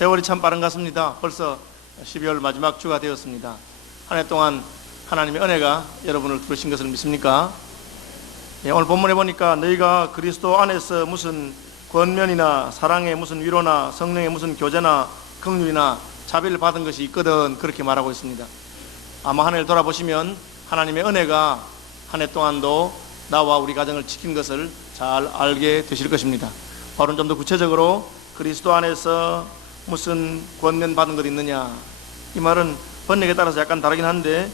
세월이 참 빠른 것 같습니다. 벌써 12월 마지막 주가 되었습니다. 한 해 동안 하나님의 은혜가 여러분을 부르신 것을 믿습니까? 오늘 본문에 보니까 너희가 그리스도 안에서 무슨 권면이나 사랑의 무슨 위로나 성령의 무슨 교제나 긍휼이나 자비를 받은 것이 있거든, 그렇게 말하고 있습니다. 아마 한 해를 돌아보시면 하나님의 은혜가 한 해 동안도 나와 우리 가정을 지킨 것을 잘 알게 되실 것입니다. 바울은 좀 더 구체적으로 그리스도 안에서 무슨 권면 받은 것 있느냐, 이 말은 번역에 따라서 약간 다르긴 한데,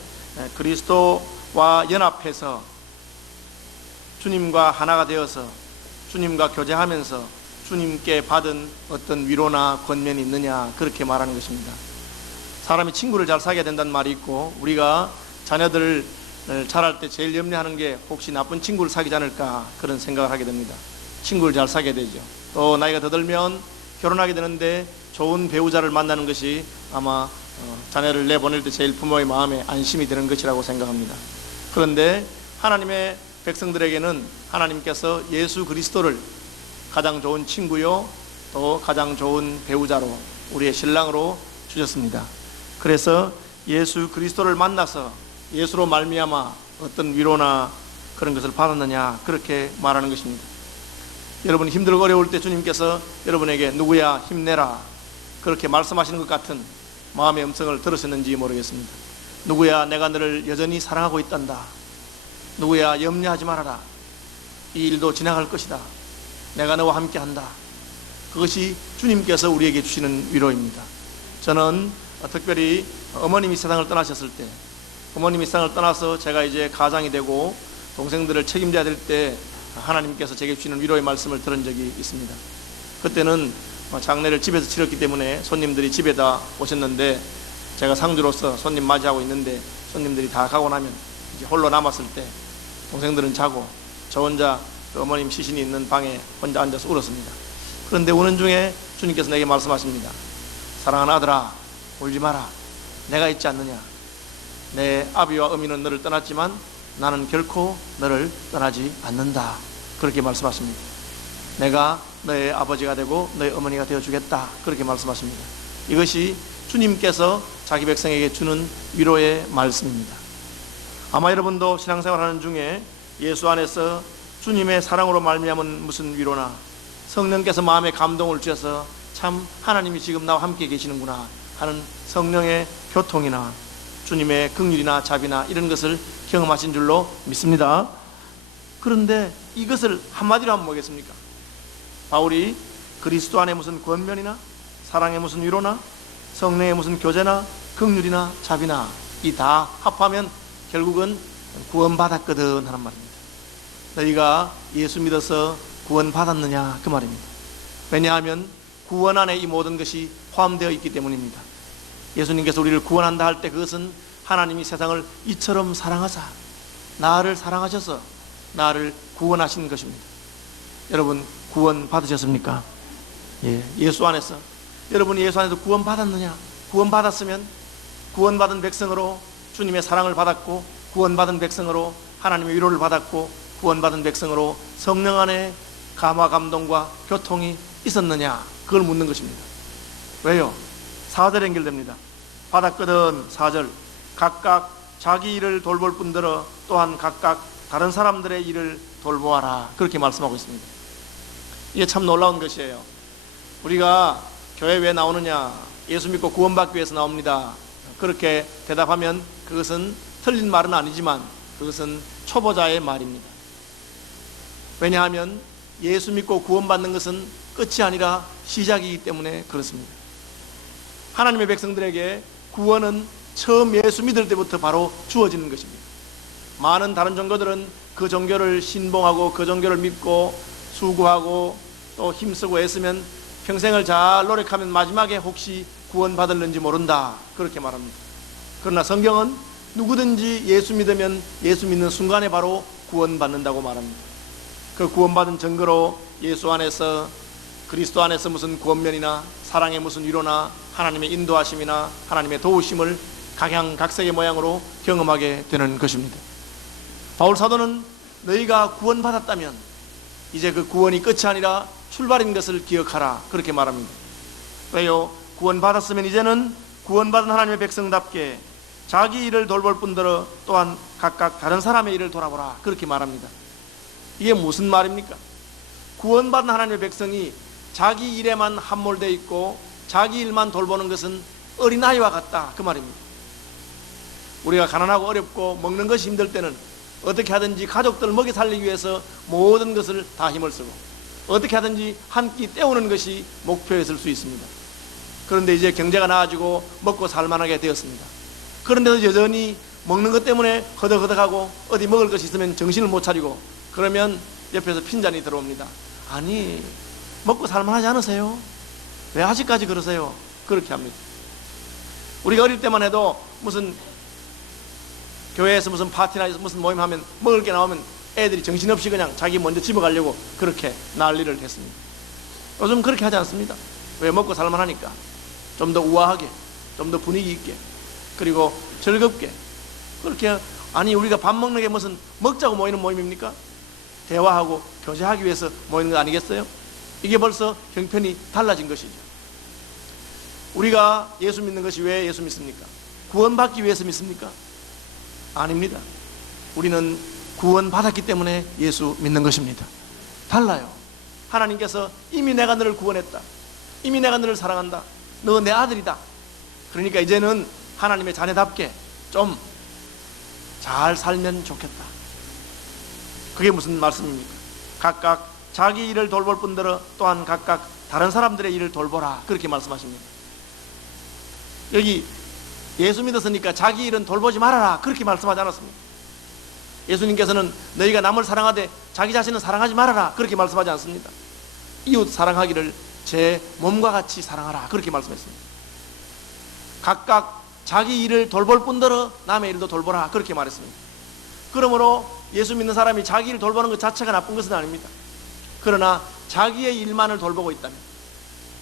그리스도와 연합해서 주님과 하나가 되어서 주님과 교제하면서 주님께 받은 어떤 위로나 권면이 있느냐, 그렇게 말하는 것입니다. 사람이 친구를 잘 사귀어야 된다는 말이 있고, 우리가 자녀들을 자랄 때 제일 염려하는 게 혹시 나쁜 친구를 사귀지 않을까, 그런 생각을 하게 됩니다. 친구를 잘 사귀어야 되죠. 또 나이가 더 들면 결혼하게 되는데 좋은 배우자를 만나는 것이 아마 자녀를 내보낼 때 제일 부모의 마음에 안심이 되는 것이라고 생각합니다. 그런데 하나님의 백성들에게는 하나님께서 예수 그리스도를 가장 좋은 친구요, 또 가장 좋은 배우자로, 우리의 신랑으로 주셨습니다. 그래서 예수 그리스도를 만나서 예수로 말미암아 어떤 위로나 그런 것을 받았느냐, 그렇게 말하는 것입니다. 여러분이 힘들고 어려울 때 주님께서 여러분에게 누구야 힘내라, 그렇게 말씀하시는 것 같은 마음의 음성을 들으셨는지 모르겠습니다. 누구야 내가 너를 여전히 사랑하고 있단다. 누구야 염려하지 말아라. 이 일도 지나갈 것이다. 내가 너와 함께 한다. 그것이 주님께서 우리에게 주시는 위로입니다. 저는 특별히 어머님이 세상을 떠나셨을 때, 어머님이 세상을 떠나서 제가 이제 가장이 되고 동생들을 책임져야 될 때 하나님께서 제게 주시는 위로의 말씀을 들은 적이 있습니다. 그때는 장례를 집에서 치렀기 때문에 손님들이 집에다 오셨는데, 제가 상주로서 손님 맞이하고 있는데 손님들이 다 가고 나면 이제 홀로 남았을 때 동생들은 자고 저 혼자 그 어머님 시신이 있는 방에 혼자 앉아서 울었습니다. 그런데 우는 중에 주님께서 내게 말씀하십니다. 사랑하는 아들아, 울지 마라. 내가 있지 않느냐. 내 아비와 어미는 너를 떠났지만 나는 결코 너를 떠나지 않는다. 그렇게 말씀하십니다. 내가 너의 아버지가 되고 너의 어머니가 되어주겠다. 그렇게 말씀하십니다. 이것이 주님께서 자기 백성에게 주는 위로의 말씀입니다. 아마 여러분도 신앙생활하는 중에 예수 안에서 주님의 사랑으로 말미암은 무슨 위로나 성령께서 마음에 감동을 주셔서 참 하나님이 지금 나와 함께 계시는구나 하는 성령의 교통이나 주님의 긍휼이나 자비나 이런 것을 경험하신 줄로 믿습니다. 그런데 이것을 한마디로 하면 뭐겠습니까? 바울이 그리스도 안에 무슨 권면이나 사랑의 무슨 위로나 성령의 무슨 교제나 긍휼이나 자비나 이 다 합하면 결국은 구원받았거든 하는 말입니다. 너희가 예수 믿어서 구원받았느냐, 그 말입니다. 왜냐하면 구원 안에 이 모든 것이 포함되어 있기 때문입니다. 예수님께서 우리를 구원한다 할 때 그것은 하나님이 세상을 이처럼 사랑하사 나를 사랑하셔서 나를 구원하신 것입니다. 여러분 구원 받으셨습니까? 예수 안에서 여러분이 예수 안에서 구원 받았느냐? 구원 받았으면 구원받은 백성으로 주님의 사랑을 받았고, 구원받은 백성으로 하나님의 위로를 받았고, 구원받은 백성으로 성령 안에 감화 감동과 교통이 있었느냐, 그걸 묻는 것입니다. 왜요? 4절 연결됩니다. 받았거든. 4절 각각 자기 일을 돌볼 뿐더러 또한 각각 다른 사람들의 일을 돌보아라, 그렇게 말씀하고 있습니다. 이게 참 놀라운 것이에요. 우리가 교회 왜 나오느냐? 예수 믿고 구원받기 위해서 나옵니다. 그렇게 대답하면 그것은 틀린 말은 아니지만 그것은 초보자의 말입니다. 왜냐하면 예수 믿고 구원받는 것은 끝이 아니라 시작이기 때문에 그렇습니다. 하나님의 백성들에게 구원은 처음 예수 믿을 때부터 바로 주어지는 것입니다. 많은 다른 종교들은 그 종교를 신봉하고 그 종교를 믿고 수고하고 또 힘쓰고 애쓰면 평생을 잘 노력하면 마지막에 혹시 구원받을는지 모른다, 그렇게 말합니다. 그러나 성경은 누구든지 예수 믿으면 예수 믿는 순간에 바로 구원받는다고 말합니다. 그 구원받은 증거로 예수 안에서 그리스도 안에서 무슨 구원면이나 사랑의 무슨 위로나 하나님의 인도하심이나 하나님의 도우심을 각양각색의 모양으로 경험하게 되는 것입니다. 바울 사도는 너희가 구원받았다면 이제 그 구원이 끝이 아니라 출발인 것을 기억하라, 그렇게 말합니다. 왜요? 구원받았으면 이제는 구원받은 하나님의 백성답게 자기 일을 돌볼 뿐더러 또한 각각 다른 사람의 일을 돌아보라, 그렇게 말합니다. 이게 무슨 말입니까? 구원받은 하나님의 백성이 자기 일에만 함몰되어 있고 자기 일만 돌보는 것은 어린아이와 같다, 그 말입니다. 우리가 가난하고 어렵고 먹는 것이 힘들 때는 어떻게 하든지 가족들 먹이 살리기 위해서 모든 것을 다 힘을 쓰고 어떻게 하든지 한 끼 때우는 것이 목표였을 수 있습니다. 그런데 이제 경제가 나아지고 먹고 살만하게 되었습니다. 그런데도 여전히 먹는 것 때문에 허덕허덕하고 어디 먹을 것이 있으면 정신을 못 차리고 그러면 옆에서 핀잔이 들어옵니다. 아니, 먹고 살만하지 않으세요? 왜 아직까지 그러세요? 그렇게 합니다. 우리가 어릴 때만 해도 무슨 교회에서 무슨 파티나 무슨 모임하면 먹을 게 나오면 애들이 정신없이 그냥 자기 먼저 집어가려고 그렇게 난리를 했습니다. 요즘 그렇게 하지 않습니다. 왜? 먹고 살만하니까. 좀 더 우아하게, 좀 더 분위기 있게, 그리고 즐겁게. 그렇게. 아니, 우리가 밥 먹는 게 무슨 먹자고 모이는 모임입니까? 대화하고 교제하기 위해서 모이는 거 아니겠어요? 이게 벌써 형편이 달라진 것이죠. 우리가 예수 믿는 것이 왜 예수 믿습니까? 구원받기 위해서 믿습니까? 아닙니다. 우리는 구원받았기 때문에 예수 믿는 것입니다. 달라요. 하나님께서 이미 내가 너를 구원했다, 이미 내가 너를 사랑한다, 너 내 아들이다. 그러니까 이제는 하나님의 자녀답게 좀 잘 살면 좋겠다. 그게 무슨 말씀입니까? 각각 자기 일을 돌볼 뿐더러 또한 각각 다른 사람들의 일을 돌보라, 그렇게 말씀하십니다. 여기 예수 믿었으니까 자기 일은 돌보지 말아라, 그렇게 말씀하지 않았습니다. 예수님께서는 너희가 남을 사랑하되 자기 자신은 사랑하지 말아라, 그렇게 말씀하지 않습니다. 이웃 사랑하기를 제 몸과 같이 사랑하라, 그렇게 말씀했습니다. 각각 자기 일을 돌볼 뿐더러 남의 일도 돌보라, 그렇게 말했습니다. 그러므로 예수 믿는 사람이 자기 일을 돌보는 것 자체가 나쁜 것은 아닙니다. 그러나 자기의 일만을 돌보고 있다면,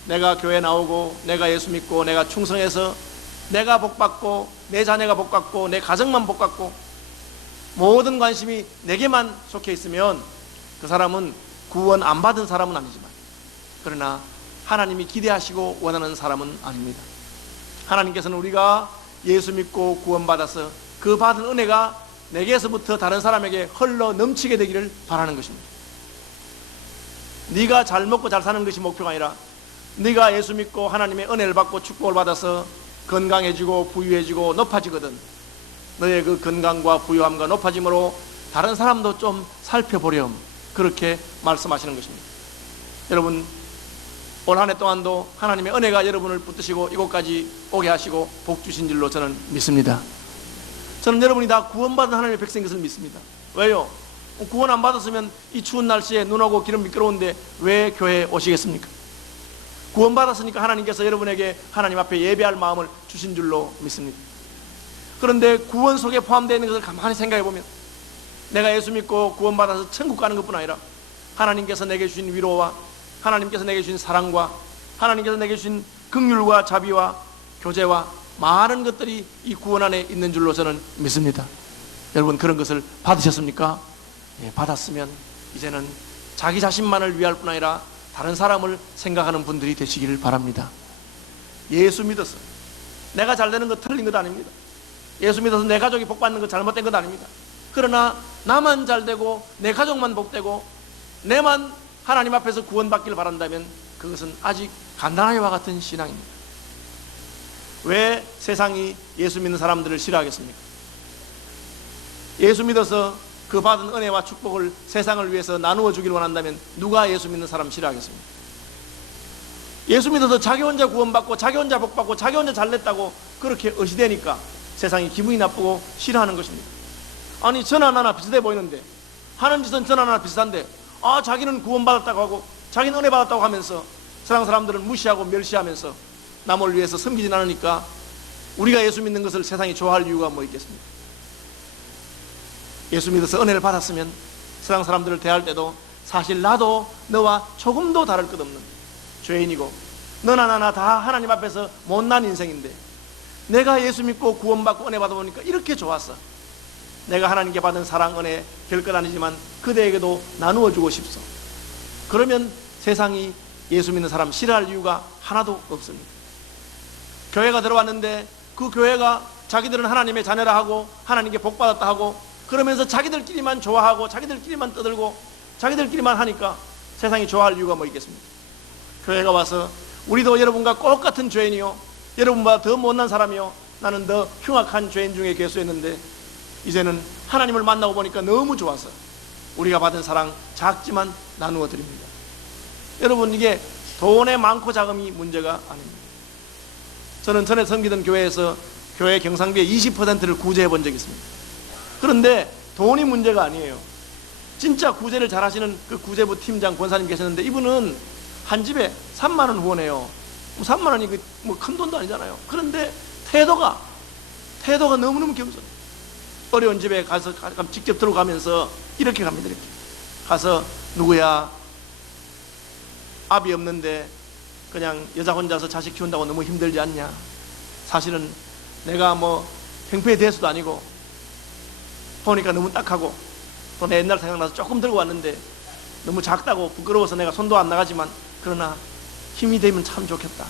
내가 교회 나오고 내가 예수 믿고 내가 충성해서 내가 복받고 내 자녀가 복받고 내 가정만 복받고 모든 관심이 내게만 속해 있으면 그 사람은 구원 안 받은 사람은 아니지만, 그러나 하나님이 기대하시고 원하는 사람은 아닙니다. 하나님께서는 우리가 예수 믿고 구원받아서 그 받은 은혜가 내게서부터 다른 사람에게 흘러 넘치게 되기를 바라는 것입니다. 네가 잘 먹고 잘 사는 것이 목표가 아니라 네가 예수 믿고 하나님의 은혜를 받고 축복을 받아서 건강해지고 부유해지고 높아지거든 너의 그 건강과 부유함과 높아짐으로 다른 사람도 좀 살펴보렴, 그렇게 말씀하시는 것입니다. 여러분, 올 한 해 동안도 하나님의 은혜가 여러분을 붙드시고 이곳까지 오게 하시고 복 주신 줄로 저는 믿습니다. 저는 여러분이 다 구원받은 하나님의 백성인 것을 믿습니다. 왜요? 구원 안 받았으면 이 추운 날씨에 눈 오고 기름 미끄러운데 왜 교회에 오시겠습니까? 구원받았으니까 하나님께서 여러분에게 하나님 앞에 예배할 마음을 주신 줄로 믿습니다. 그런데 구원 속에 포함되어 있는 것을 가만히 생각해 보면 내가 예수 믿고 구원받아서 천국 가는 것뿐 아니라 하나님께서 내게 주신 위로와 하나님께서 내게 주신 사랑과 하나님께서 내게 주신 긍휼과 자비와 교제와 많은 것들이 이 구원 안에 있는 줄로 저는 믿습니다. 여러분, 그런 것을 받으셨습니까? 예, 받았으면 이제는 자기 자신만을 위할 뿐 아니라 다른 사람을 생각하는 분들이 되시기를 바랍니다. 예수 믿어서 내가 잘 되는 것 틀린 것 아닙니다. 예수 믿어서 내 가족이 복받는 것 잘못된 것 아닙니다. 그러나 나만 잘 되고 내 가족만 복되고 내만 하나님 앞에서 구원받기를 바란다면 그것은 아직 간단하게와 같은 신앙입니다. 왜 세상이 예수 믿는 사람들을 싫어하겠습니까? 예수 믿어서 그 받은 은혜와 축복을 세상을 위해서 나누어 주기를 원한다면 누가 예수 믿는 사람 싫어하겠습니까? 예수 믿어서 자기 혼자 구원받고 자기 혼자 복받고 자기 혼자 잘냈다고 그렇게 의시되니까 세상이 기분이 나쁘고 싫어하는 것입니다. 아니, 전 하나 비슷해 보이는데 하는 짓은 전 하나 비슷한데 자기는 구원받았다고 하고 자기는 은혜 받았다고 하면서 세상 사람들은 무시하고 멸시하면서 남을 위해서 섬기진 않으니까 우리가 예수 믿는 것을 세상이 좋아할 이유가 뭐 있겠습니까? 예수 믿어서 은혜를 받았으면 세상 사람들을 대할 때도 사실 나도 너와 조금도 다를 것 없는 죄인이고 너나 나나 다 하나님 앞에서 못난 인생인데 내가 예수 믿고 구원받고 은혜 받아보니까 이렇게 좋았어. 내가 하나님께 받은 사랑 은혜 별것 아니지만 그대에게도 나누어 주고 싶소. 그러면 세상이 예수 믿는 사람 싫어할 이유가 하나도 없습니다. 교회가 들어왔는데 그 교회가 자기들은 하나님의 자녀라 하고 하나님께 복받았다 하고 그러면서 자기들끼리만 좋아하고 자기들끼리만 떠들고 자기들끼리만 하니까 세상이 좋아할 이유가 뭐 있겠습니까? 교회가 와서 우리도 여러분과 똑같은 죄인이요, 여러분보다 더 못난 사람이요, 나는 더 흉악한 죄인 중에 개수했는데 이제는 하나님을 만나고 보니까 너무 좋아서 우리가 받은 사랑 작지만 나누어 드립니다. 여러분, 이게 돈의 많고 작음이 문제가 아닙니다. 저는 전에 섬기던 교회에서 교회 경상비의 20%를 구제해 본 적이 있습니다. 그런데 돈이 문제가 아니에요. 진짜 구제를 잘 하시는 그 구제부 팀장 권사님 계셨는데 이분은 한 집에 3만 원 후원해요. 3만 원이 뭐 큰 돈도 아니잖아요. 그런데 태도가 너무너무 겸손해요. 어려운 집에 가서 직접 들어가면서 이렇게 갑니다. 이렇게 가서, 누구야, 아비 없는데 그냥 여자 혼자서 자식 키운다고 너무 힘들지 않냐? 사실은 내가 뭐 평소에 대수도 아니고 보니까 너무 딱하고 또 내 옛날 생각나서 조금 들고 왔는데 너무 작다고 부끄러워서 내가 손도 안 나가지만 그러나 힘이 되면 참 좋겠다.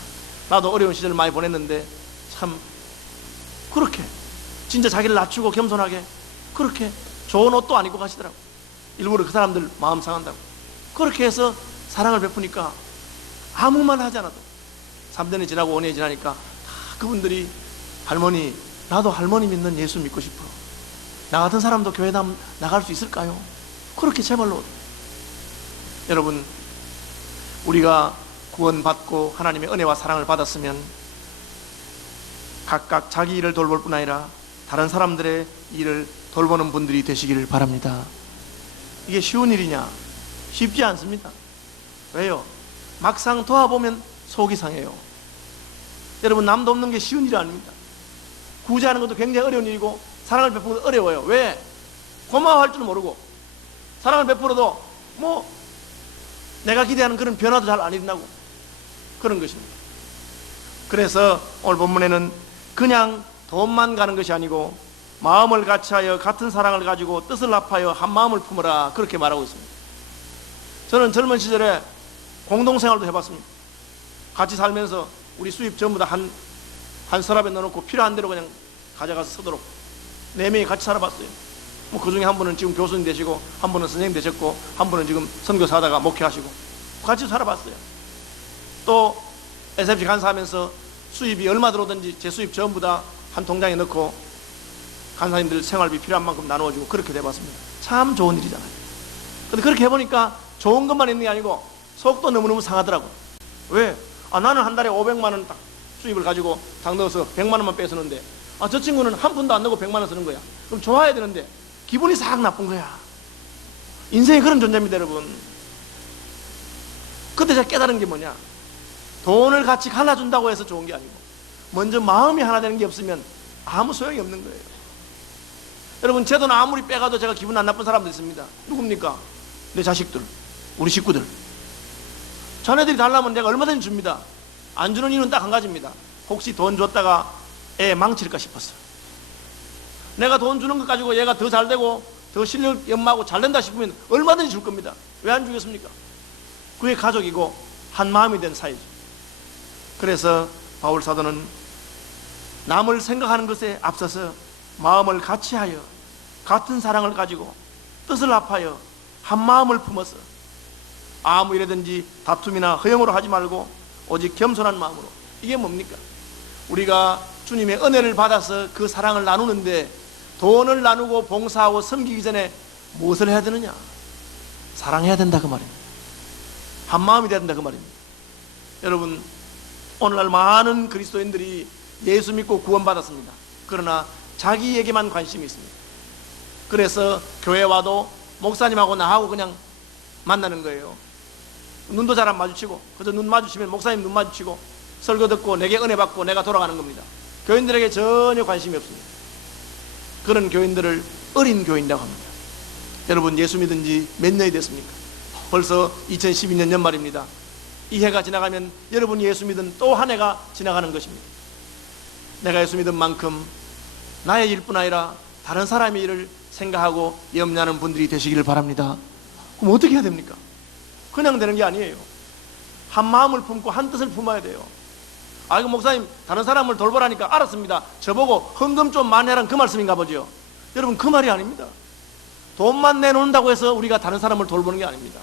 나도 어려운 시절을 많이 보냈는데 참 그렇게 진짜 자기를 낮추고 겸손하게 그렇게 좋은 옷도 안 입고 가시더라고. 일부러 그 사람들 마음 상한다고. 그렇게 해서 사랑을 베푸니까 아무 말 하지 않아도 3년이 지나고 5년이 지나니까 다 그분들이, 할머니, 나도 할머니 믿는 예수 믿고 싶어. 나 같은 사람도 교회 나갈 수 있을까요? 그렇게 제발로. 여러분, 우리가 구원받고 하나님의 은혜와 사랑을 받았으면 각각 자기 일을 돌볼 뿐 아니라 다른 사람들의 일을 돌보는 분들이 되시기를 바랍니다. 이게 쉬운 일이냐? 쉽지 않습니다. 왜요? 막상 도와보면 속이 상해요. 여러분, 남 돕는 게 쉬운 일이 아닙니다. 구제하는 것도 굉장히 어려운 일이고 사랑을 베푸는 것도 어려워요. 왜? 고마워할 줄은 모르고 사랑을 베풀어도 뭐 내가 기대하는 그런 변화도 잘 안 일어나고 그런 것입니다. 그래서 오늘 본문에는 그냥 돈만 가는 것이 아니고 마음을 같이하여 같은 사랑을 가지고 뜻을 합하여 한 마음을 품으라, 그렇게 말하고 있습니다. 저는 젊은 시절에 공동생활도 해봤습니다. 같이 살면서 우리 수입 전부 다 한 서랍에 넣어놓고 필요한 대로 그냥 가져가서 쓰도록 4명이 같이 살아봤어요. 뭐 그 중에 한 분은 지금 교수님 되시고 한 분은 선생님 되셨고 한 분은 지금 선교사 하다가 목회하시고 같이 살아봤어요. 또 SFC 간사하면서 수입이 얼마 들어오든지 제 수입 전부 다 한 통장에 넣고 간사님들 생활비 필요한 만큼 나누어주고 그렇게 돼봤습니다. 참 좋은 일이잖아요. 근데 그렇게 해보니까 좋은 것만 있는 게 아니고 속도 너무너무 상하더라고요. 왜? 나는 한 달에 500만 원 딱 수입을 가지고 딱 넣어서 100만 원만 빼서는데 저 친구는 한 푼도 안 넣고 100만 원 쓰는 거야. 그럼 좋아야 되는데 기분이 싹 나쁜 거야. 인생이 그런 존재입니다, 여러분. 그때 제가 깨달은 게 뭐냐? 돈을 같이 갈라준다고 해서 좋은 게 아니고 먼저 마음이 하나 되는 게 없으면 아무 소용이 없는 거예요. 여러분, 제 돈 아무리 빼가도 제가 기분 안 나쁜 사람도 있습니다. 누굽니까? 내 자식들, 우리 식구들. 자네들이 달라면 내가 얼마든지 줍니다. 안 주는 이유는 딱 한 가지입니다. 혹시 돈 줬다가 애 망칠까 싶었어. 내가 돈 주는 것 가지고 얘가 더 잘되고 더 실력 연마하고 잘된다 싶으면 얼마든지 줄 겁니다. 왜 안 주겠습니까? 그게 가족이고 한 마음이 된 사이죠. 그래서 바울 사도는 남을 생각하는 것에 앞서서 마음을 같이하여 같은 사랑을 가지고 뜻을 합하여 한 마음을 품어서 아무 일이든지 다툼이나 허영으로 하지 말고 오직 겸손한 마음으로. 이게 뭡니까? 우리가 주님의 은혜를 받아서 그 사랑을 나누는데 돈을 나누고 봉사하고 섬기기 전에 무엇을 해야 되느냐? 사랑해야 된다, 그 말입니다. 한 마음이 돼야 된다, 그 말입니다. 여러분, 오늘날 많은 그리스도인들이 예수 믿고 구원받았습니다. 그러나 자기에게만 관심이 있습니다. 그래서 교회 와도 목사님하고 나하고 그냥 만나는 거예요. 눈도 잘 안 마주치고 그저 눈 마주치면 목사님 눈 마주치고 설교 듣고 내게 은혜 받고 내가 돌아가는 겁니다. 교인들에게 전혀 관심이 없습니다. 그런 교인들을 어린 교인이라고 합니다. 여러분, 예수 믿은 지 몇 년이 됐습니까? 벌써 2012년 연말입니다. 이 해가 지나가면 여러분이 예수 믿은 또 한 해가 지나가는 것입니다. 내가 예수 믿은 만큼 나의 일뿐 아니라 다른 사람의 일을 생각하고 염려하는 분들이 되시기를 바랍니다. 그럼 어떻게 해야 됩니까? 그냥 되는 게 아니에요. 한 마음을 품고 한 뜻을 품어야 돼요. 아이고 목사님 다른 사람을 돌보라니까 알았습니다. 저보고 헌금 좀 많이 하라는 그 말씀인가 보죠. 여러분 그 말이 아닙니다. 돈만 내놓는다고 해서 우리가 다른 사람을 돌보는 게 아닙니다.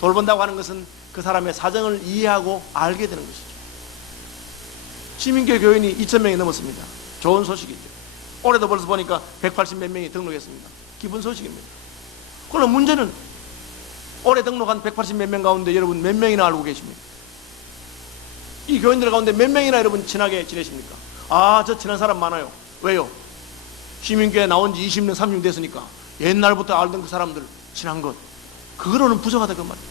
돌본다고 하는 것은 그 사람의 사정을 이해하고 알게 되는 것이죠. 시민교회 교인이 2,000명이 넘었습니다. 좋은 소식이죠. 올해도 벌써 보니까 180 몇 명이 등록했습니다. 기쁜 소식입니다. 그러나 문제는 올해 등록한 180 몇 명 가운데 여러분 몇 명이나 알고 계십니까? 이 교인들 가운데 몇 명이나 여러분 친하게 지내십니까? 아, 저 친한 사람 많아요. 왜요? 시민교회 나온 지 20년, 30년 됐으니까 옛날부터 알던 그 사람들 친한 것, 그거로는 부족하다 그 말이에요.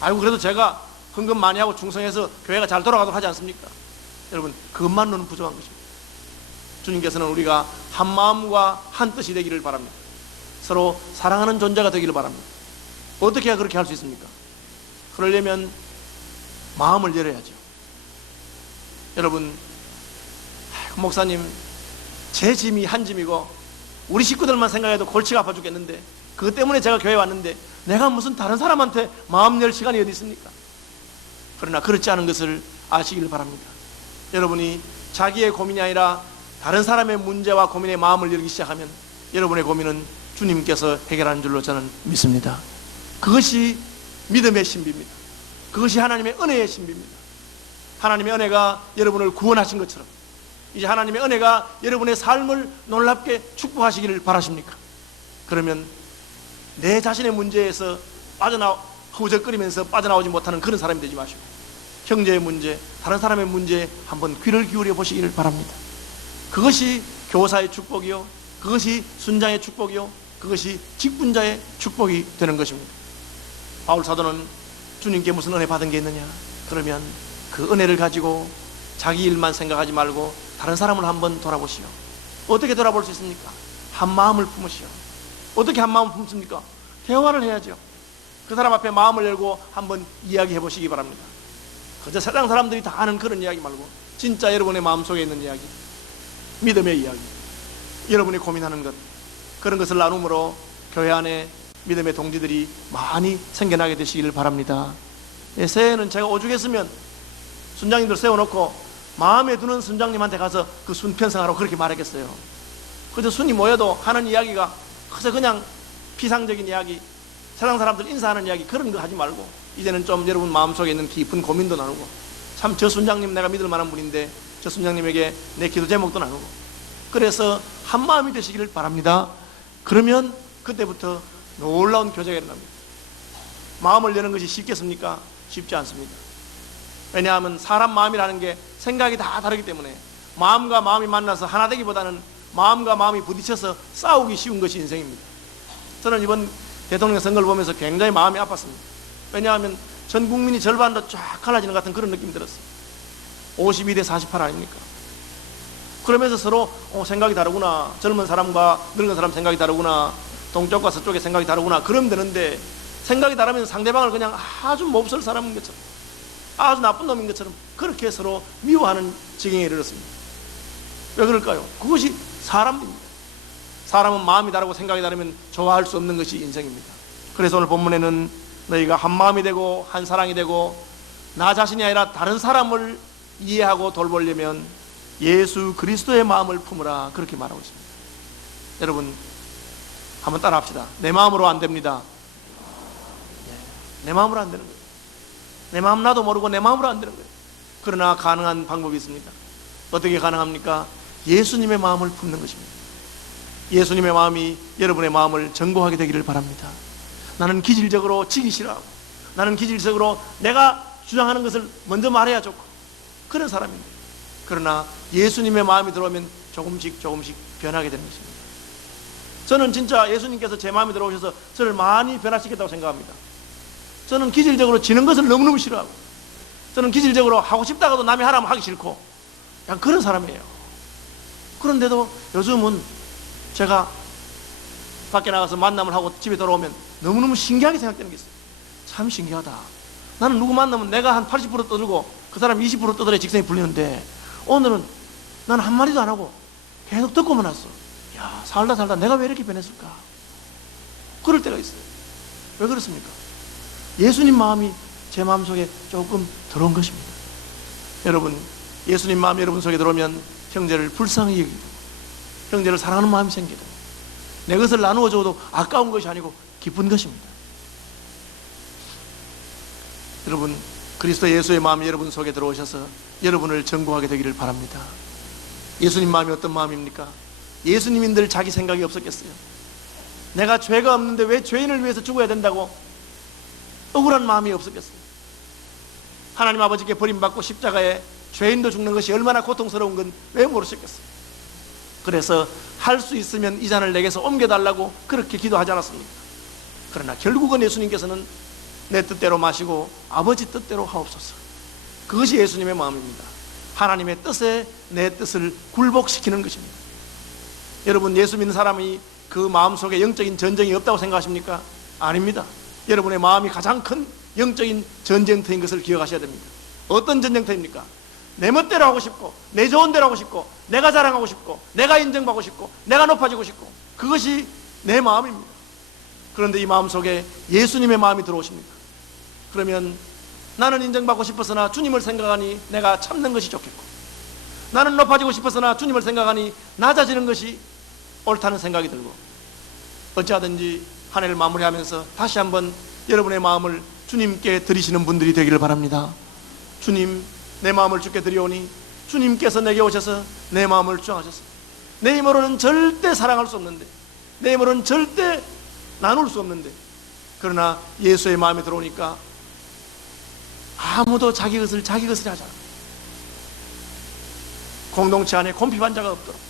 아이고 그래도 제가 헌금 많이 하고 충성해서 교회가 잘 돌아가도록 하지 않습니까? 여러분 그것만으로는 부족한 것입니다. 주님께서는 우리가 한 마음과 한 뜻이 되기를 바랍니다. 서로 사랑하는 존재가 되기를 바랍니다. 어떻게 해야 그렇게 할 수 있습니까? 그러려면 마음을 열어야죠. 여러분, 목사님 제 짐이 한 짐이고 우리 식구들만 생각해도 골치가 아파 죽겠는데 그것 때문에 제가 교회에 왔는데 내가 무슨 다른 사람한테 마음 열 시간이 어디 있습니까? 그러나 그렇지 않은 것을 아시길 바랍니다. 여러분이 자기의 고민이 아니라 다른 사람의 문제와 고민에 마음을 열기 시작하면 여러분의 고민은 주님께서 해결하는 줄로 저는 믿습니다. 그것이 믿음의 신비입니다. 그것이 하나님의 은혜의 신비입니다. 하나님의 은혜가 여러분을 구원하신 것처럼 이제 하나님의 은혜가 여러분의 삶을 놀랍게 축복하시기를 바라십니까? 그러면 내 자신의 문제에서 허우적거리면서 빠져나오지 못하는 그런 사람이 되지 마시고 형제의 문제, 다른 사람의 문제에 한번 귀를 기울여 보시기를 바랍니다. 그것이 교사의 축복이요, 그것이 순장의 축복이요, 그것이 직분자의 축복이 되는 것입니다. 바울 사도는 주님께 무슨 은혜 받은 게 있느냐? 그러면 그 은혜를 가지고 자기 일만 생각하지 말고 다른 사람을 한번 돌아보시오. 어떻게 돌아볼 수 있습니까? 한 마음을 품으시오. 어떻게 한 마음을 품습니까? 대화를 해야죠. 그 사람 앞에 마음을 열고 한번 이야기해 보시기 바랍니다. 그저 세상 사람들이 다 아는 그런 이야기 말고 진짜 여러분의 마음속에 있는 이야기, 믿음의 이야기, 여러분이 고민하는 것, 그런 것을 나눔으로 교회 안에 믿음의 동지들이 많이 생겨나게 되시기를 바랍니다. 새해에는 제가 오죽했으면 순장님들 세워놓고 마음에 드는 순장님한테 가서 그 순 편성하라고 그렇게 말했겠어요. 그저 순이 모여도 하는 이야기가 그저 그냥 피상적인 이야기, 세상 사람들 인사하는 이야기 그런 거 하지 말고 이제는 좀 여러분 마음속에 있는 깊은 고민도 나누고 참 저 순장님 내가 믿을 만한 분인데 저 순장님에게 내 기도 제목도 나누고 그래서 한 마음이 되시기를 바랍니다. 그러면 그때부터 놀라운 교제가 일어납니다. 마음을 여는 것이 쉽겠습니까? 쉽지 않습니다. 왜냐하면 사람 마음이라는 게 생각이 다 다르기 때문에 마음과 마음이 만나서 하나 되기보다는 마음과 마음이 부딪혀서 싸우기 쉬운 것이 인생입니다. 저는 이번 대통령 선거를 보면서 굉장히 마음이 아팠습니다. 왜냐하면 전 국민이 절반도 쫙 갈라지는 것 같은 그런 느낌이 들었어요. 52대 48 아닙니까? 그러면서 서로 생각이 다르구나, 젊은 사람과 늙은 사람 생각이 다르구나, 동쪽과 서쪽의 생각이 다르구나 그러면 되는데 생각이 다르면 상대방을 그냥 아주 몹쓸 사람인 것처럼 아주 나쁜 놈인 것처럼 그렇게 서로 미워하는 지경에 이르렀습니다. 왜 그럴까요? 그것이 사람입니다. 사람은 마음이 다르고 생각이 다르면 좋아할 수 없는 것이 인생입니다. 그래서 오늘 본문에는 너희가 한 마음이 되고 한 사랑이 되고 나 자신이 아니라 다른 사람을 이해하고 돌보려면 예수 그리스도의 마음을 품으라 그렇게 말하고 있습니다. 여러분 한번 따라 합시다. 내 마음으로 안 됩니다. 내 마음으로 안 되는 거예요. 내 마음 나도 모르고 내 마음으로 안 되는 거예요. 그러나 가능한 방법이 있습니다. 어떻게 가능합니까? 예수님의 마음을 품는 것입니다. 예수님의 마음이 여러분의 마음을 정복하게 되기를 바랍니다. 나는 기질적으로 지기 싫어하고 나는 기질적으로 내가 주장하는 것을 먼저 말해야 좋고 그런 사람입니다. 그러나 예수님의 마음이 들어오면 조금씩 변하게 되는 것입니다. 저는 진짜 예수님께서 제 마음에 들어오셔서 저를 많이 변화시켰다고 생각합니다. 저는 기질적으로 지는 것을 너무너무 싫어하고 저는 기질적으로 하고 싶다가도 남이 하라면 하기 싫고 그냥 그런 사람이에요. 그런데도 요즘은 제가 밖에 나가서 만남을 하고 집에 돌아오면 너무너무 신기하게 생각되는 게 있어요. 참 신기하다. 나는 누구 만나면 내가 한 80% 떠들고 그 사람 20% 떠들어야 직성이 풀리는데 오늘은 난 한마디도 안 하고 계속 듣고만 왔어. 야, 살다 내가 왜 이렇게 변했을까? 그럴 때가 있어요. 왜 그렇습니까? 예수님 마음이 제 마음속에 조금 들어온 것입니다. 여러분, 예수님 마음이 여러분 속에 들어오면 형제를 불쌍히 여기고 형제를 사랑하는 마음이 생기고 내 것을 나누어 줘도 아까운 것이 아니고 기쁜 것입니다. 여러분, 그리스도 예수의 마음이 여러분 속에 들어오셔서 여러분을 전구하게 되기를 바랍니다. 예수님 마음이 어떤 마음입니까? 예수님이 늘 자기 생각이 없었겠어요? 내가 죄가 없는데 왜 죄인을 위해서 죽어야 된다고 억울한 마음이 없었겠어요? 하나님 아버지께 버림받고 십자가에 죄인도 죽는 것이 얼마나 고통스러운 건 왜 모르셨겠어요? 그래서 할 수 있으면 이 잔을 내게서 옮겨달라고 그렇게 기도하지 않았습니까? 그러나 결국은 예수님께서는 내 뜻대로 마시고 아버지 뜻대로 하옵소서. 그것이 예수님의 마음입니다. 하나님의 뜻에 내 뜻을 굴복시키는 것입니다. 여러분, 예수 믿는 사람이 그 마음속에 영적인 전쟁이 없다고 생각하십니까? 아닙니다. 여러분의 마음이 가장 큰 영적인 전쟁터인 것을 기억하셔야 됩니다. 어떤 전쟁터입니까? 내 멋대로 하고 싶고 내 좋은 대로 하고 싶고 내가 자랑하고 싶고 내가 인정받고 싶고 내가 높아지고 싶고 그것이 내 마음입니다. 그런데 이 마음 속에 예수님의 마음이 들어오십니다. 그러면 나는 인정받고 싶어서나 주님을 생각하니 내가 참는 것이 좋겠고 나는 높아지고 싶어서나 주님을 생각하니 낮아지는 것이 옳다는 생각이 들고 어찌하든지 한 해를 마무리하면서 다시 한번 여러분의 마음을 주님께 드리시는 분들이 되기를 바랍니다. 주님, 내 마음을 주께 드리오니 주님께서 내게 오셔서 내 마음을 주장하셨습니다. 내 힘으로는 절대 사랑할 수 없는데 내 힘으로는 절대 나눌 수 없는데 그러나 예수의 마음이 들어오니까 아무도 자기 것을 하지 않아. 공동체 안에 곰피반자가 없도록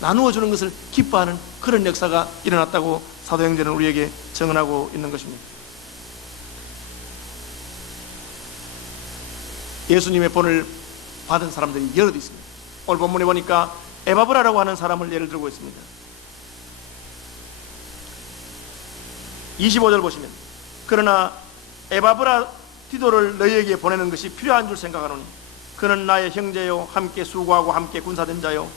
나누어 주는 것을 기뻐하는 그런 역사가 일어났다고 사도행전은 우리에게 증언하고 있는 것입니다. 예수님의 본을 받은 사람들이 여럿 있습니다. 오늘 본문에 보니까 에바브라라고 하는 사람을 예를 들고 있습니다. 25절 보시면 그러나 에바브라 디도를 너희에게 보내는 것이 필요한 줄 생각하노니 그는 나의 형제요 함께 수고하고 함께 군사된 자요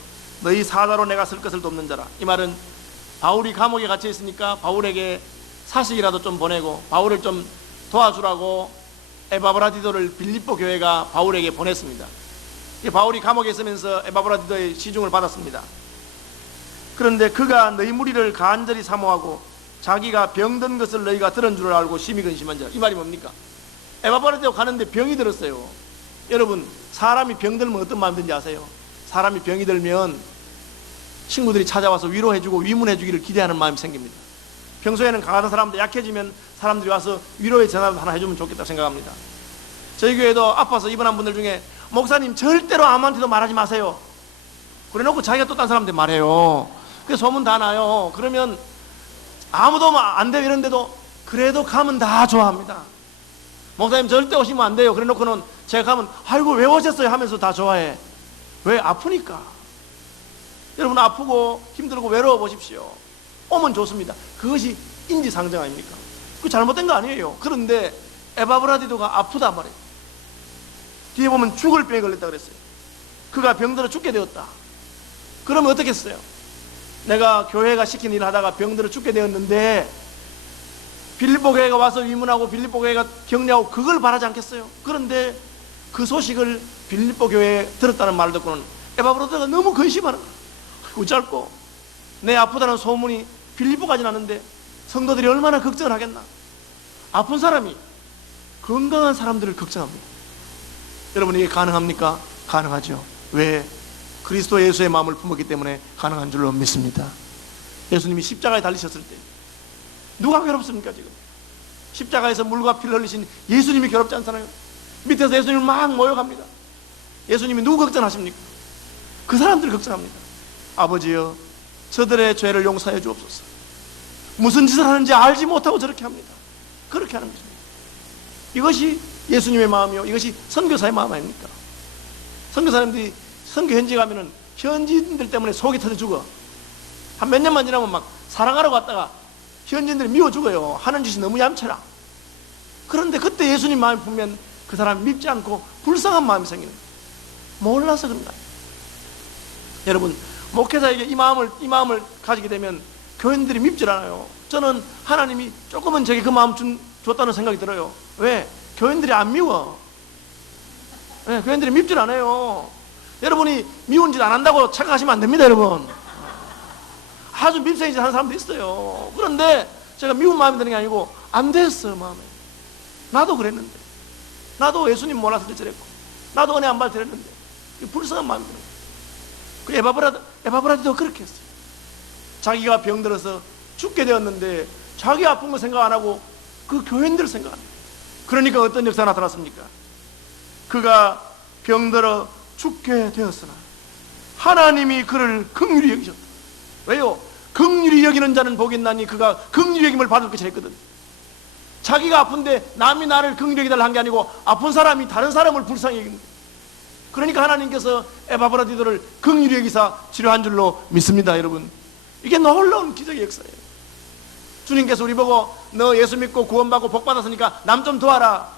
너희 사자로 내가 쓸 것을 돕는 자라. 이 말은 바울이 감옥에 갇혀 있으니까 바울에게 사식이라도 좀 보내고 바울을 좀 도와주라고 에바브라 디도를 빌립보 교회가 바울에게 보냈습니다. 바울이 감옥에 있으면서 에바브라 디도의 시중을 받았습니다. 그런데 그가 너희 무리를 간절히 사모하고 자기가 병든 것을 너희가 들은 줄 알고 심히 근심한 자라. 이 말이 뭡니까? 에바브라 디도 가는데 병이 들었어요. 여러분, 사람이 병들면 어떤 마음 든지 아세요? 사람이 병이 들면 친구들이 찾아와서 위로해주고 위문해주기를 기대하는 마음이 생깁니다. 평소에는 강하던 사람도 약해지면 사람들이 와서 위로의 전화를 하나 해주면 좋겠다고 생각합니다. 저희 교회도 아파서 입원한 분들 중에 목사님 절대로 아무한테도 말하지 마세요. 그래놓고 자기가 또 딴 사람한테 말해요. 그래서 소문 다 나요. 그러면 아무도 안 돼요 이런데도 그래도 가면 다 좋아합니다. 목사님 절대 오시면 안 돼요. 그래놓고는 제가 가면 아이고 왜 오셨어요 하면서 다 좋아해. 왜? 아프니까. 여러분, 아프고 힘들고 외로워 보십시오. 오면 좋습니다. 그것이 인지상정 아닙니까? 그 잘못된 거 아니에요. 그런데 에바브라 디도가 아프다 말이에요. 뒤에 보면 죽을 병에 걸렸다 그랬어요. 그가 병들어 죽게 되었다. 그러면 어떻게 했어요? 내가 교회가 시킨 일을 하다가 병들어 죽게 되었는데 빌립보 교회가 와서 위문하고 빌립보 교회가 격려하고 그걸 바라지 않겠어요? 그런데 그 소식을 빌립보 교회에 들었다는 말을 듣고는 에바브라 디도가 너무 근심하는 거예요. 어쩔고 내 아프다는 소문이 빌립보까지 나는데 성도들이 얼마나 걱정을 하겠나. 아픈 사람이 건강한 사람들을 걱정합니다. 여러분, 이게 가능합니까? 가능하죠. 왜? 그리스도 예수의 마음을 품었기 때문에 가능한 줄로 믿습니다. 예수님이 십자가에 달리셨을 때 누가 괴롭습니까? 지금 십자가에서 물과 피를 흘리신 예수님이 괴롭지 않잖아요. 밑에서 예수님을 막 모욕합니다. 예수님이 누구 걱정하십니까? 그 사람들을 걱정합니다. 아버지여, 저들의 죄를 용서해 주옵소서. 무슨 짓을 하는지 알지 못하고 저렇게 합니다. 그렇게 하는 것입니다. 이것이 예수님의 마음이요, 이것이 선교사의 마음 아닙니까? 선교사님들이 선교 현지 가면은 현지인들 때문에 속이 터져 죽어. 한 몇 년만 지나면 막 사랑하러 갔다가 현지인들이 미워 죽어요. 하는 짓이 너무 얌체라. 그런데 그때 예수님 마음이 보면 그 사람이 밉지 않고 불쌍한 마음이 생기는 거예요. 몰라서 그런가. 여러분, 목회자에게 이 마음을 가지게 되면 교인들이 밉질 않아요. 저는 하나님이 조금은 제게 그 마음 줬다는 생각이 들어요. 왜? 교인들이 안 미워. 네, 교인들이 밉질 않아요. 여러분이 미운 짓 안 한다고 착각하시면 안 됩니다, 여러분. 아주 밉상짓 하는 사람도 있어요. 그런데 제가 미운 마음이 드는 게 아니고 안 됐어, 마음에. 나도 그랬는데, 나도 예수님 몰라서 저랬고, 나도 은혜 안 받아 드렸는데 불쌍한 마음이 드는 거예요. 그 에바브라디도 그렇게 했어요. 자기가 병들어서 죽게 되었는데 자기 아픈 거 생각 안 하고 그 교인들 생각합니다. 그러니까 어떤 역사가 나타났습니까? 그가 병들어 죽게 되었으나 하나님이 그를 긍휼히 여기셨다. 왜요? 긍휼히 여기는 자는 복이 있나니 그가 긍휼히 여김을 받을 것이라 했거든. 자기가 아픈데 남이 나를 긍휼히 여기달라 한 게 아니고 아픈 사람이 다른 사람을 불쌍히 여긴 거예요. 그러니까 하나님께서 에바브라디도를 긍휼히 여기사 치료한 줄로 믿습니다, 여러분. 이게 놀라운 기적의 역사예요. 주님께서 우리 보고 너 예수 믿고 구원받고 복 받았으니까 남 좀 도와라.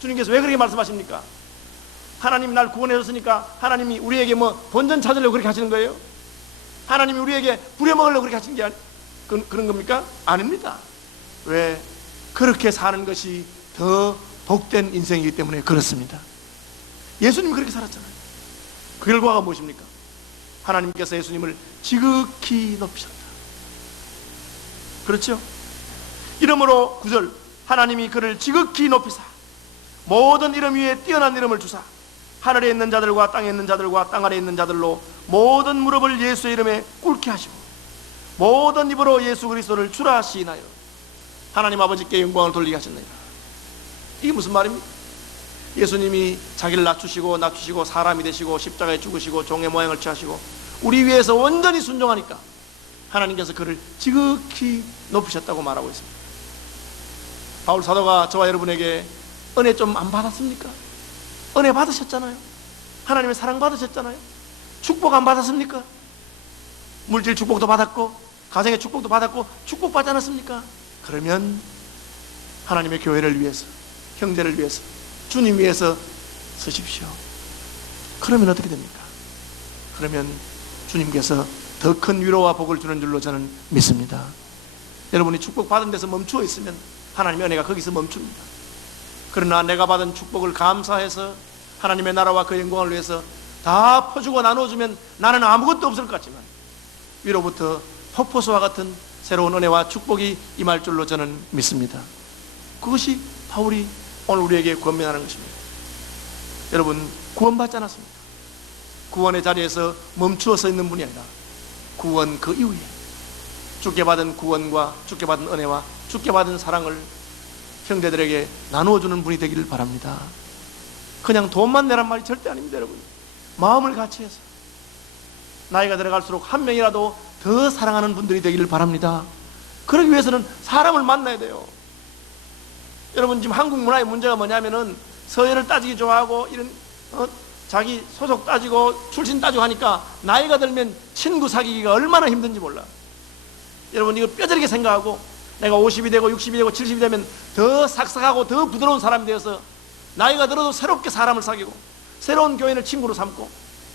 주님께서 왜 그렇게 말씀하십니까? 하나님이 날 구원해줬으니까 하나님이 우리에게 뭐 본전 찾으려고 그렇게 하시는 거예요? 하나님이 우리에게 부려먹으려고 그렇게 하시는 게 그런 겁니까? 아닙니다. 왜? 그렇게 사는 것이 더 복된 인생이기 때문에 그렇습니다. 예수님이 그렇게 살았잖아요. 그 결과가 무엇입니까? 하나님께서 예수님을 지극히 높이셨다. 그렇죠? 이러므로 9절 하나님이 그를 지극히 높이사 모든 이름 위에 뛰어난 이름을 주사 하늘에 있는 자들과 땅에 있는 자들과 땅 아래에 있는 자들로 모든 무릎을 예수의 이름에 꿇게 하시고 모든 입으로 예수 그리스도를 주라 시인하여 하나님 아버지께 영광을 돌리게 하셨나이다. 이게 무슨 말입니까? 예수님이 자기를 낮추시고 사람이 되시고 십자가에 죽으시고 종의 모양을 취하시고 우리 위해서 온전히 순종하니까 하나님께서 그를 지극히 높이셨다고 말하고 있습니다. 바울 사도가 저와 여러분에게 은혜 좀 안 받았습니까? 은혜 받으셨잖아요. 하나님의 사랑 받으셨잖아요. 축복 안 받았습니까? 물질 축복도 받았고 가정의 축복도 받았고 축복받지 않았습니까? 그러면 하나님의 교회를 위해서, 형제를 위해서, 주님 위해서 서십시오. 그러면 어떻게 됩니까? 그러면 주님께서 더 큰 위로와 복을 주는 줄로 저는 믿습니다. 여러분이 축복받은 데서 멈추어 있으면 하나님의 은혜가 거기서 멈춥니다. 그러나 내가 받은 축복을 감사해서 하나님의 나라와 그 영광을 위해서 다 퍼주고 나눠주면 나는 아무것도 없을 것 같지만 위로부터 폭포수와 같은 새로운 은혜와 축복이 임할 줄로 저는 믿습니다. 그것이 바울이 오늘 우리에게 권면하는 것입니다. 여러분, 구원받지 않았습니다. 구원의 자리에서 멈추어 서 있는 분이 아니라 구원 그 이후에 주께 받은 구원과 주께 받은 은혜와 주께 받은 사랑을 형제들에게 나누어주는 분이 되기를 바랍니다. 그냥 돈만 내란 말이 절대 아닙니다, 여러분. 마음을 같이 해서 나이가 들어갈수록 한 명이라도 더 사랑하는 분들이 되기를 바랍니다. 그러기 위해서는 사람을 만나야 돼요. 여러분, 지금 한국 문화의 문제가 뭐냐면은 서열을 따지기 좋아하고 이런 자기 소속 따지고 출신 따지고 하니까 나이가 들면 친구 사귀기가 얼마나 힘든지 몰라. 여러분, 이거 뼈저리게 생각하고 내가 50이 되고 60이 되고 70이 되면 더 삭삭하고 더 부드러운 사람이 되어서 나이가 들어도 새롭게 사람을 사귀고 새로운 교인을 친구로 삼고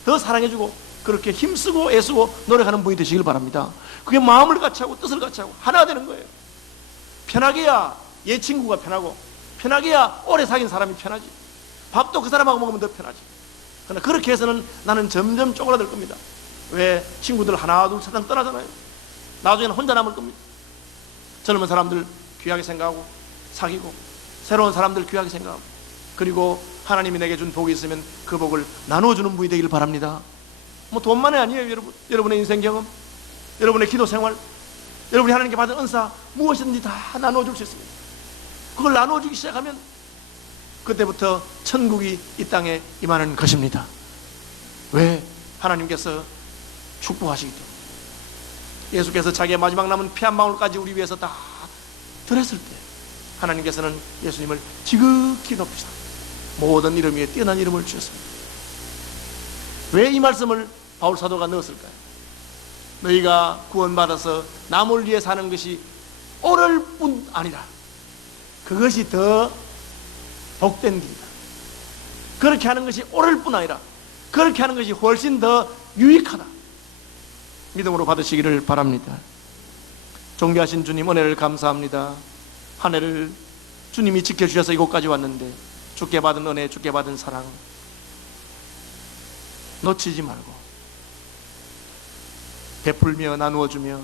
더 사랑해주고 그렇게 힘쓰고 애쓰고 노력하는 분이 되시길 바랍니다. 그게 마음을 같이 하고 뜻을 같이 하고 하나가 되는 거예요. 편하게 해야 얘 친구가 편하고 편하게 해야 오래 사귄 사람이 편하지. 밥도 그 사람하고 먹으면 더 편하지. 그러나 그렇게 해서는 나는 점점 쪼그라들 겁니다. 왜? 친구들 하나 둘 세상 떠나잖아요. 나중에는 혼자 남을 겁니다. 젊은 사람들 귀하게 생각하고 사귀고 새로운 사람들 귀하게 생각하고 그리고 하나님이 내게 준 복이 있으면 그 복을 나눠주는 분이 되길 바랍니다. 뭐 돈만이 아니에요, 여러분. 여러분의 인생 경험, 여러분의 기도 생활, 여러분이 하나님께 받은 은사 무엇이든지 다 나눠줄 수 있습니다. 그걸 나눠주기 시작하면 그때부터 천국이 이 땅에 임하는 것입니다. 왜? 하나님께서 축복하시기 때문에. 예수께서 자기의 마지막 남은 피 한 방울까지 우리 위해서 다 드렸을 때 하나님께서는 예수님을 지극히 높이사 모든 이름 위에 뛰어난 이름을 주셨습니다. 왜 이 말씀을 바울 사도가 넣었을까요? 너희가 구원받아서 남을 위해 사는 것이 옳을 뿐 아니라 그것이 더 복된 길이다. 그렇게 하는 것이 옳을 뿐 아니라 그렇게 하는 것이 훨씬 더 유익하다. 믿음으로 받으시기를 바랍니다. 존귀하신 주님, 은혜를 감사합니다. 한 해를 주님이 지켜주셔서 이곳까지 왔는데 주께 받은 은혜, 주께 받은 사랑, 놓치지 말고 베풀며 나누어주며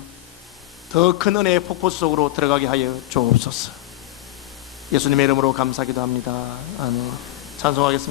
더 큰 은혜의 폭포 속으로 들어가게 하여 주옵소서. 예수님의 이름으로 감사기도 합니다. 아멘. 찬송하겠습니다.